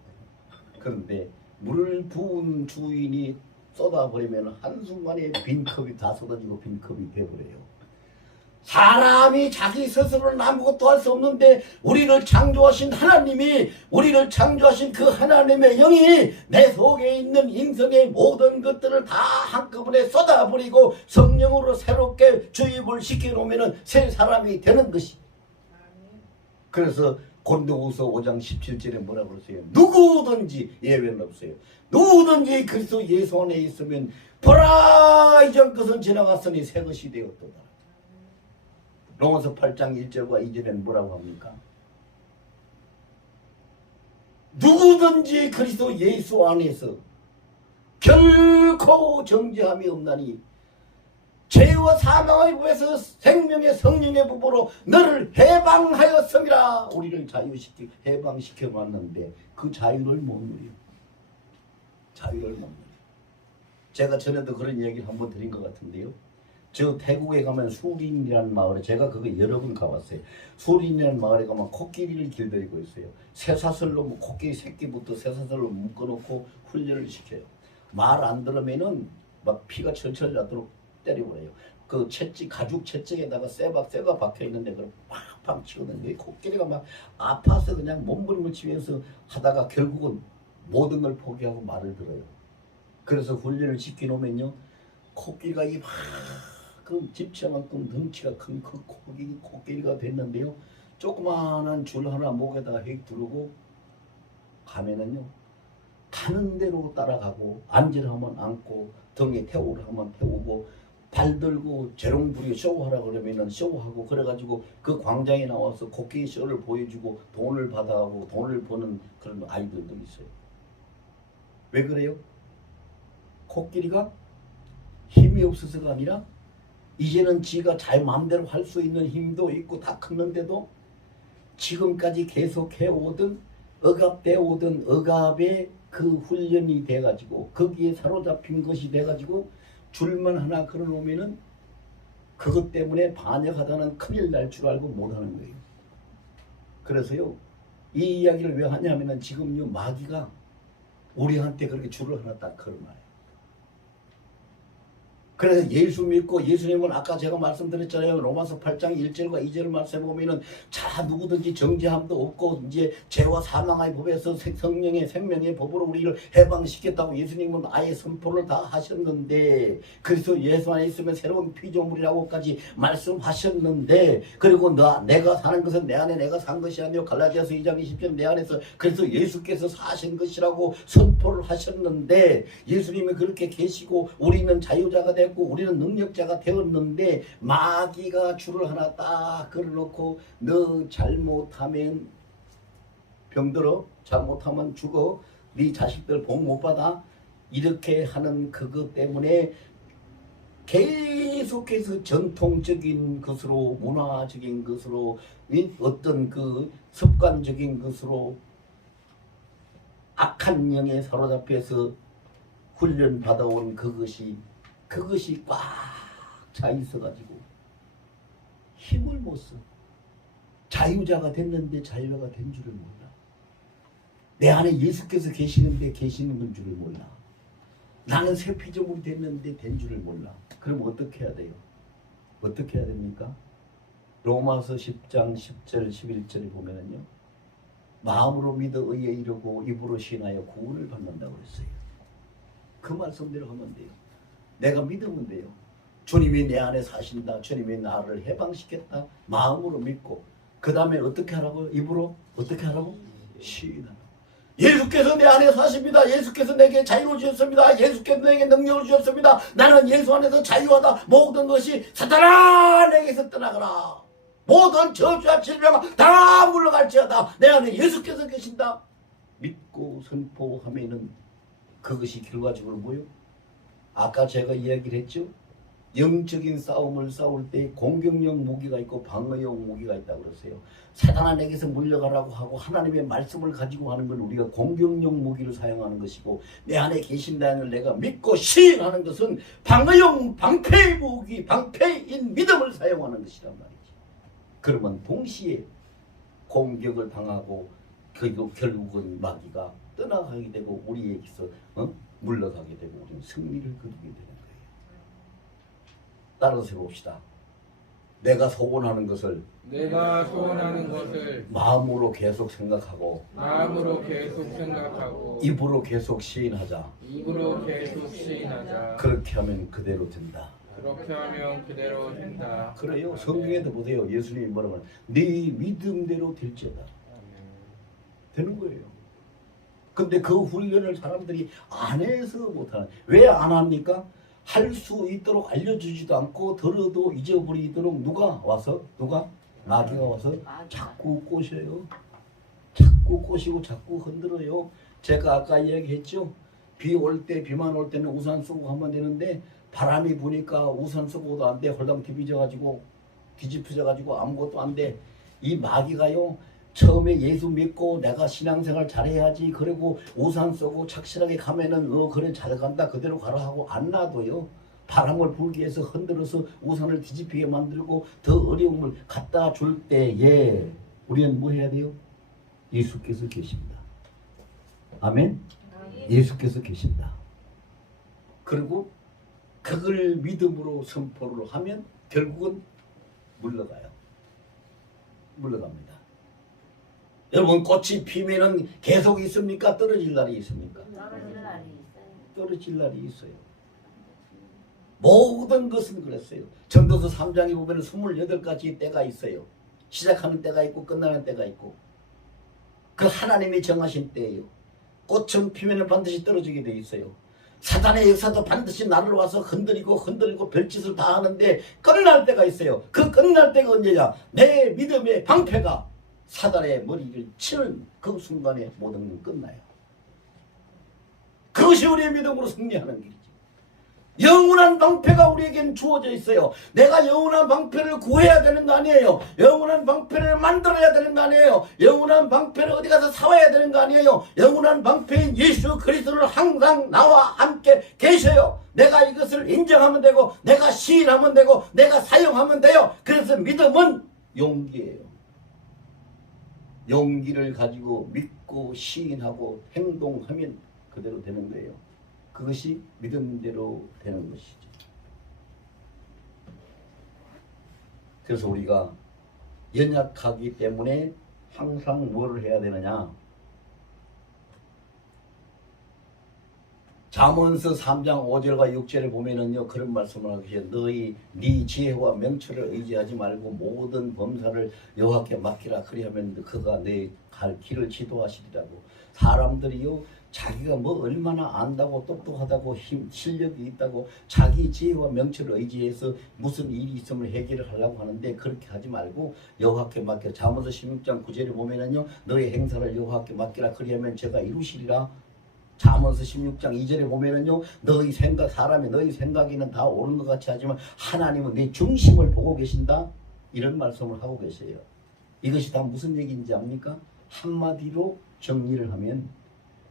그런데 물을 부은 주인이 쏟아버리면 한순간에 빈 컵이 다 쏟아지고 빈 컵이 돼버려요. 사람이 자기 스스로는 아무것도 할 수 없는데 우리를 창조하신 하나님이 우리를 창조하신 그 하나님의 영이 내 속에 있는 인성의 모든 것들을 다 한꺼번에 쏟아버리고 성령으로 새롭게 주입을 시켜놓으면 새 사람이 되는 것이. 그래서 고린도후서 5장 17절에 뭐라고 그러세요? 누구든지 예외는 없어요. 누구든지 그리스도 예수 안에 있으면 보라 이전 것은 지나갔으니 새 것이 되었도다. 로마서 8장 1절과 2절에는 뭐라고 합니까? 누구든지 그리스도 예수 안에서 결코 정죄함이 없나니 죄와 사망의 법에서 생명의 성령의 법으로 너를 해방하였음이라. 우리를 자유시키 해방시켜 놨는데 그 자유를 못 누려. 자유를 못 누려. 제가 전에도 그런 얘기를 한번 드린 것 같은데요. 저 태국에 가면 수린이라는 마을에, 제가 그거 여러 번 가봤어요. 수린이라는 마을에 가면 코끼리를 길들이고 있어요. 쇠사슬로 코끼리 새끼부터 쇠사슬로 묶어놓고 훈련을 시켜요. 말 안 들으면은 막 피가 철철 나도록 때려버려요. 그 채찍, 가죽 채찍에다가 쇠가 박혀 있는데 그걸 팍팍 치거든요. 코끼리가 막 아파서 그냥 몸부림을 치면서 하다가 결국은 모든 걸 포기하고 말을 들어요. 그래서 훈련을 시켜놓으면요, 코끼리가 이만큼 집채만큼 덩치가 큰 그 코끼리가 됐는데요, 조그마한 줄 하나 목에다가 획 두르고 가면은요, 가는 대로 따라가고, 앉으라 하면 앉고, 등에 태우라 하면 태우고, 발 들고 재롱부리 쇼하라 그러면은 쇼하고, 그래가지고 그 광장에 나와서 코끼리 쇼를 보여주고 돈을 받아가고 돈을 버는 그런 아이들도 있어요. 왜 그래요? 코끼리가 힘이 없어서가 아니라 이제는 지가 잘 마음대로 할 수 있는 힘도 있고 다 컸는데도 지금까지 계속 해오던 억압돼 오던 억압의 그 훈련이 돼가지고 거기에 사로잡힌 것이 돼가지고 줄만 하나 걸어놓으면은 그것 때문에 반역하다는 큰일 날 줄 알고 못하는 거예요. 그래서요, 이 이야기를 왜 하냐면은 지금요, 마귀가 우리한테 그렇게 줄을 하나 딱 걸어놔요. 그래서 예수 믿고, 예수님은 아까 제가 말씀드렸잖아요. 로마서 8장 1절과 2절 말씀에 보면은 자 누구든지 정죄함도 없고 이제 죄와 사망의 법에서 성령의 생명의 법으로 우리를 해방시켰다고 예수님은 아예 선포를 다 하셨는데, 그래서 예수 안에 있으면 새로운 피조물이라고까지 말씀하셨는데, 그리고 내가 사는 것은 내 안에 내가 산 것이 아니요 갈라디아서 2장 20절 내 안에서, 그래서 예수께서 사신 것이라고 선포를 하셨는데, 예수님이 그렇게 계시고 우리는 자유자가 되고 우리는 능력자가 되었는데, 마귀가 줄을 하나 딱 걸어놓고 너 잘못하면 병들어, 잘못하면 죽어, 네 자식들 복 못 받아, 이렇게 하는 그것 때문에 계속해서 전통적인 것으로, 문화적인 것으로, 어떤 그 습관적인 것으로 악한 영에 사로잡혀서 훈련 받아온 그것이 꽉 차 있어가지고 힘을 못 써. 자유자가 됐는데 자유가 된 줄을 몰라. 내 안에 예수께서 계시는데 계시는 건 줄을 몰라. 나는 새 피조물이 됐는데 된 줄을 몰라. 그럼 어떻게 해야 돼요? 어떻게 해야 됩니까? 로마서 10장 10절 11절에 보면은요, 마음으로 믿어 의에 이르고 입으로 신하여 구원을 받는다고 그랬어요. 그 말씀대로 하면 돼요. 내가 믿으면 돼요. 주님이 내 안에 사신다. 주님이 나를 해방시켰다. 마음으로 믿고, 그 다음에 어떻게 하라고요? 입으로 어떻게 하라고? 시인하라고. 예수께서 내 안에 사십니다. 예수께서 내게 자유를 주셨습니다. 예수께서 내게 능력을 주셨습니다. 나는 예수 안에서 자유하다. 모든 것이 사탄아 내게서 떠나가라. 모든 저주와 질병 다 물러갈지어다. 내 안에 예수께서 계신다. 믿고 선포하면은 그것이 결과적으로 뭐요? 아까 제가 이야기를 했죠. 영적인 싸움을 싸울 때 공격력 무기가 있고 방어용 무기가 있다고 그랬어요. 사탄아 내게서 물러가라고 하고 하나님의 말씀을 가지고 하는 건 우리가 공격용 무기를 사용하는 것이고, 내 안에 계신다는 내가 믿고 시인하는 것은 방어용 방패 무기, 방패인 믿음을 사용하는 것이란 말이지. 그러면 동시에 공격을 당하고 결국은 마귀가 떠나가게 되고 우리에게서 물러가게 되고 우리는 승리를 거두게 되는 거예요. 따라서 해봅시다. 내가 소원하는 것을 마음으로 계속 생각하고 입으로 계속 시인하자. 그렇게 하면 그대로 된다. 그래요. 성경에도 보세요. 예수님이 뭐라고 하냐. 네 믿음대로 될지어다. 되는 거예요. 근데 그 훈련을 사람들이 안 해서 못하는. 왜 안 합니까? 할 수 있도록 알려주지도 않고 들어도 잊어버리도록 누가 마귀가 와서 자꾸 꼬셔요. 자꾸 꼬시고 자꾸 흔들어요. 제가 아까 이야기했죠. 비 올 때, 비만 올 때는 우산 쓰고 하면 되는데 바람이 부니까 우산 쓰고도 안 돼. 홀랑 뒤집어져가지고 아무것도 안 돼. 이 마귀가요. 처음에 예수 믿고 내가 신앙생활 잘해야지. 그리고 우산 쓰고 착실하게 가면은 그래 잘 간다. 그대로 가라 하고 안 놔둬요. 바람을 불게 해서 흔들어서 우산을 뒤집히게 만들고 더 어려움을 갖다 줄 때에 우리는 뭐 해야 돼요? 예수께서 계십니다. 아멘? 예수께서 계신다. 그리고 그걸 믿음으로 선포를 하면 결국은 물러가요. 물러갑니다. 여러분 꽃이 피면은 계속 있습니까? 떨어질 날이 있습니까? 떨어질 날이 있어요. 떨어질 날이 있어요. 모든 것은 그랬어요. 전도서 3장에 보면 28가지 때가 있어요. 시작하는 때가 있고 끝나는 때가 있고 그 하나님이 정하신 때예요. 꽃은 피면은 반드시 떨어지게 돼 있어요. 사단의 역사도 반드시 나를 와서 흔들리고 별짓을 다 하는데 끝날 때가 있어요. 그 끝날 때가 언제냐? 내 믿음의 방패가 사단의 머리를 치는 그 순간에 모든 건 끝나요. 그것이 우리의 믿음으로 승리하는 길이죠. 영원한 방패가 우리에겐 주어져 있어요. 내가 영원한 방패를 구해야 되는 거 아니에요. 영원한 방패를 만들어야 되는 거 아니에요. 영원한 방패를 어디 가서 사와야 되는 거 아니에요. 영원한 방패인 예수 그리스도를 항상 나와 함께 계셔요. 내가 이것을 인정하면 되고 내가 시인하면 되고 내가 사용하면 돼요. 그래서 믿음은 용기예요. 용기를 가지고 믿고 시인하고 행동하면 그대로 되는 거예요. 그것이 믿음대로 되는 것이죠. 그래서 우리가 연약하기 때문에 항상 뭐를 해야 되느냐? 잠언서 3장 5절과 6절을 보면은요 그런 말씀을 하고 계세요. 너희 네 지혜와 명철을 의지하지 말고 모든 범사를 여호와께 맡기라. 그리하면 그가 내 갈 길을 지도하시리라고. 사람들이요 자기가 뭐 얼마나 안다고 똑똑하다고 실력이 있다고 자기 지혜와 명철을 의지해서 무슨 일이 있으면 해결을 하려고 하는데 그렇게 하지 말고 여호와께 맡겨. 잠언서 16장 9절에 보면은요 너의 행사를 여호와께 맡기라. 그리하면 제가 이루시리라. 잠언서 16장 2절에 보면은요 너희 생각 사람이 너희 생각에는 다 옳은 것 같이 하지만 하나님은 네 중심을 보고 계신다. 이런 말씀을 하고 계세요. 이것이 다 무슨 얘기인지 압니까? 한마디로 정리를 하면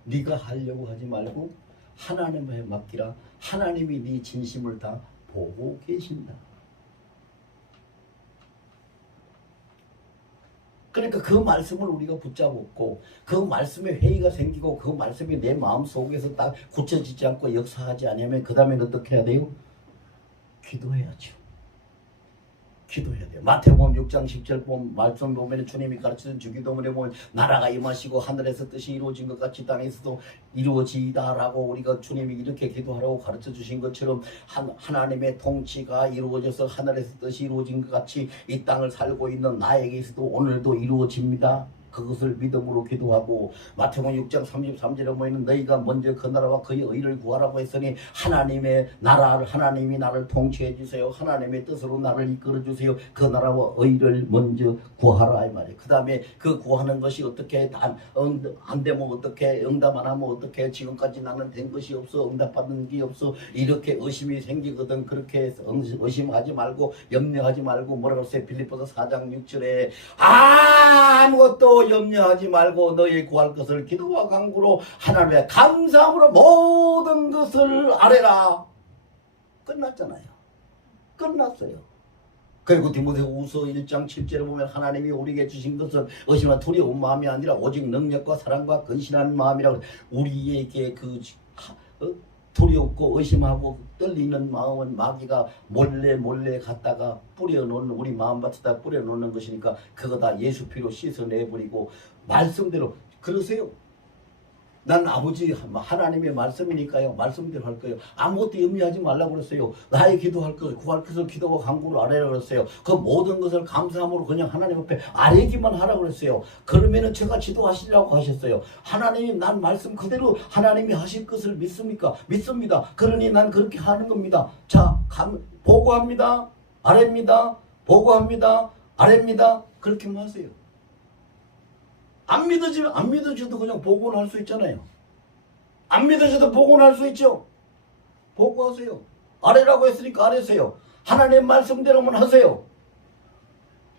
네가 하려고 하지 말고 하나님에 맡기라. 하나님이 네 진심을 다 보고 계신다. 그러니까 그 말씀을 우리가 붙잡고 그 말씀에 회의가 생기고 그 말씀이 내 마음속에서 딱 굳혀지지 않고 역사하지 않으면 그 다음에 어떻게 해야 돼요? 기도해야죠. 기도해야 돼요. 마태복음 6장 10절 보면 말씀 보면 주님이 가르치는 주기도문에 보면 나라가 임하시고 하늘에서 뜻이 이루어진 것 같이 땅에서도 이루어지다라고 우리가 주님이 이렇게 기도하라고 가르쳐 주신 것처럼 하나님의 통치가 이루어져서 하늘에서 뜻이 이루어진 것 같이 이 땅을 살고 있는 나에게서도 오늘도 이루어집니다. 그것을 믿음으로 기도하고 마태복음 6장 33절에 보면 너희가 먼저 그 나라와 그의 의를 구하라고 했으니 하나님의 나라를 하나님이 나를 통치해 주세요. 하나님의 뜻으로 나를 이끌어 주세요. 그 나라와 의를 먼저 구하라 이 말이에요. 그 다음에 그 구하는 것이 어떻게 안 되면 어떻게 응답 안 하면 어떻게 지금까지 나는 된 것이 없어 응답받은 게 없어 이렇게 의심이 생기거든. 그렇게 의심하지 말고 염려하지 말고 뭐라고 했어요? 빌립보서 4장 6절에 아무것도 염려하지 말고 너희 구할 것을 기도와 간구로 하나님의 감사함으로 모든 것을 아뢰라. 끝났잖아요. 끝났어요. 그리고 디모데후서 1장 7절에 보면 하나님이 우리에게 주신 것은 의심과 두려운 마음이 아니라 오직 능력과 사랑과 근신한 마음이라고. 우리에게 그 두렵고 의심하고 떨리는 마음은 마귀가 몰래 갔다가 뿌려놓는 우리 마음밭에다 뿌려놓는 것이니까 그거 다 예수 피로 씻어내버리고 말씀대로 그러세요. 난 아버지 하나님의 말씀이니까요. 말씀대로 할 거예요. 아무것도 염려하지 말라고 그랬어요. 나의 기도할 것을 구할 것을 기도와 간구를 아뢰라고 그랬어요. 그 모든 것을 감사함으로 그냥 하나님 앞에 아뢰기만 하라고 그랬어요. 그러면은 제가 지도하시라고 하셨어요. 하나님이 난 말씀 그대로 하나님이 하실 것을 믿습니까? 믿습니다. 그러니 난 그렇게 하는 겁니다. 자, 보고합니다. 아뢰입니다. 보고합니다. 아뢰입니다. 그렇게만 하세요. 안 믿어줘도 그냥 보고는 할 수 있잖아요. 안 믿어줘도 보고는 할 수 있죠. 보고하세요. 아래라고 했으니까 아래세요. 하나님의 말씀대로만 하세요.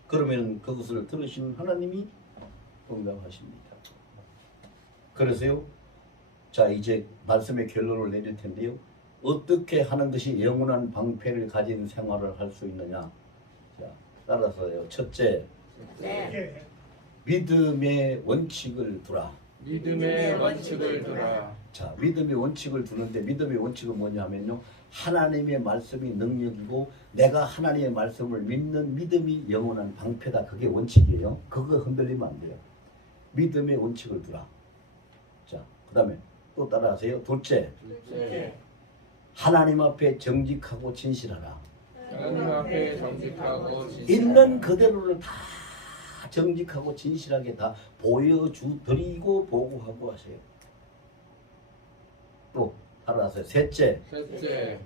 그러면 그것을 들으시는 하나님이 응답하십니다. 그래서요. 자, 이제 말씀의 결론을 내릴 텐데요. 어떻게 하는 것이 영원한 방패를 가진 생활을 할 수 있느냐. 자, 따라서요. 첫째, 네. 믿음의 원칙을 두라. 믿음의 원칙을 두라. 자, 믿음의 원칙을 두는데 믿음의 원칙은 뭐냐면요. 하나님의 말씀이 능력이고 내가 하나님의 말씀을 믿는 믿음이 영원한 방패다. 그게 원칙이에요. 그거 흔들리면 안 돼요. 믿음의 원칙을 두라. 자, 그 다음에 또 따라하세요. 둘째, 둘째, 하나님 앞에 정직하고 진실하라. 하나님 앞에 정직하고 진실하라. 있는 그대로를 다 정직하고 진실하게 다 보여드리고 보고하고 하세요. 또 따라하세요. 셋째, 셋째,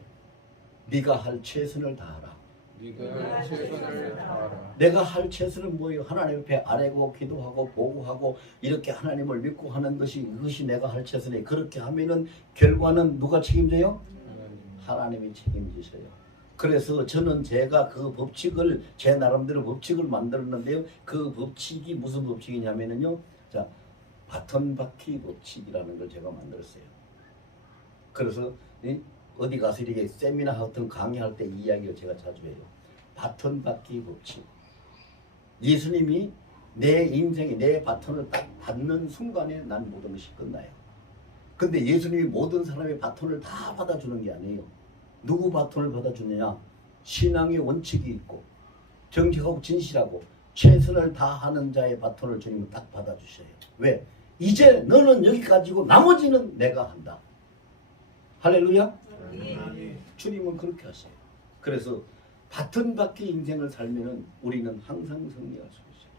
네가 할 최선을 다하라. 네가 최선을 다하라. 내가 할 최선은 뭐예요? 하나님 앞에 아뢰고 기도하고 보고하고 이렇게 하나님을 믿고 하는 것이 이것이 내가 할 최선이에요. 그렇게 하면은 결과는 누가 책임져요? 하나님이 책임지셔요. 그래서 저는 제가 그 법칙을 제 나름대로 법칙을 만들었는데요. 그 법칙이 무슨 법칙이냐면요. 자, 바톤 바퀴 법칙이라는 걸 제가 만들었어요. 그래서 어디 가서 이렇게 세미나 같은 강의할 때 이 이야기를 제가 자주 해요. 바톤 바퀴 법칙. 예수님이 내 인생에 내 바톤을 딱 받는 순간에 난 모든 것이 끝나요. 근데 예수님이 모든 사람의 바톤을 다 받아주는 게 아니에요. 누구 바톤을 받아주느냐? 신앙의 원칙이 있고 정직하고 진실하고 최선을 다하는 자의 바톤을 주님은 딱 받아주셔요. 왜? 이제 너는 여기까지고 나머지는 내가 한다. 할렐루야? 주님은 그렇게 하세요. 그래서 바톤 바퀴 인생을 살면은 우리는 항상 승리할 수 있어요.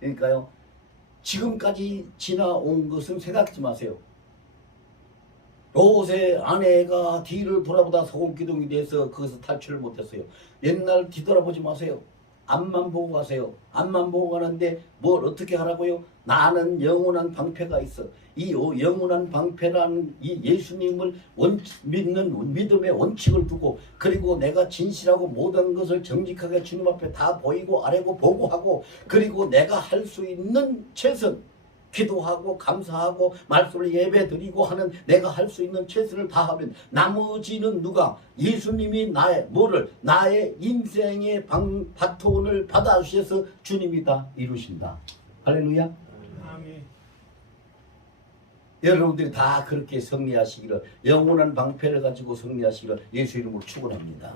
그러니까요. 지금까지 지나온 것은 생각지 마세요. 롯의 아내가 뒤를 돌아보다 소금기둥이 돼서 거기서 탈출을 못했어요. 옛날 뒤돌아보지 마세요. 앞만 보고 가세요. 앞만 보고 가는데 뭘 어떻게 하라고요? 나는 영원한 방패가 있어. 이 영원한 방패라는 이 예수님을 믿는 믿음의 원칙을 두고 그리고 내가 진실하고 모든 것을 정직하게 주님 앞에 다 보이고 아뢰고 보고하고 그리고 내가 할 수 있는 최선 기도하고 감사하고 말씀을 예배드리고 하는 내가 할 수 있는 최선을 다하면 나머지는 누가? 예수님이 나의 인생의 바톤을 받아주셔서 주님이 다 이루신다. 할렐루야. 여러분들이 다 그렇게 승리하시기를 영원한 방패를 가지고 승리하시기를 예수 이름으로 축원합니다.